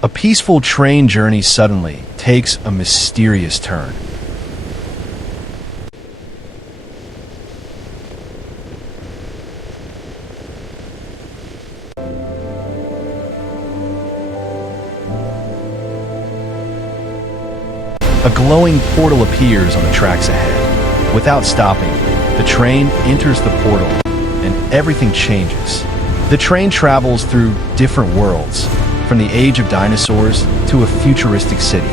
A peaceful train journey suddenly takes a mysterious turn. A glowing portal appears on the tracks ahead. Without stopping, the train enters the portal, and everything changes. The train travels through different worlds, from the age of dinosaurs to a futuristic city.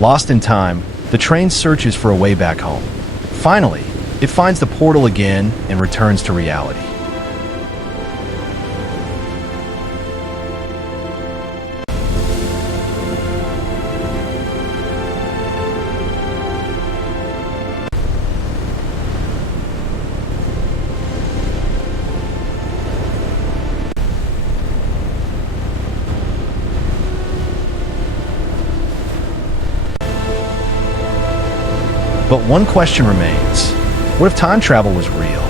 Lost in time, the train searches for a way back home. Finally, it finds the portal again and returns to reality. But one question remains. What if time travel was real?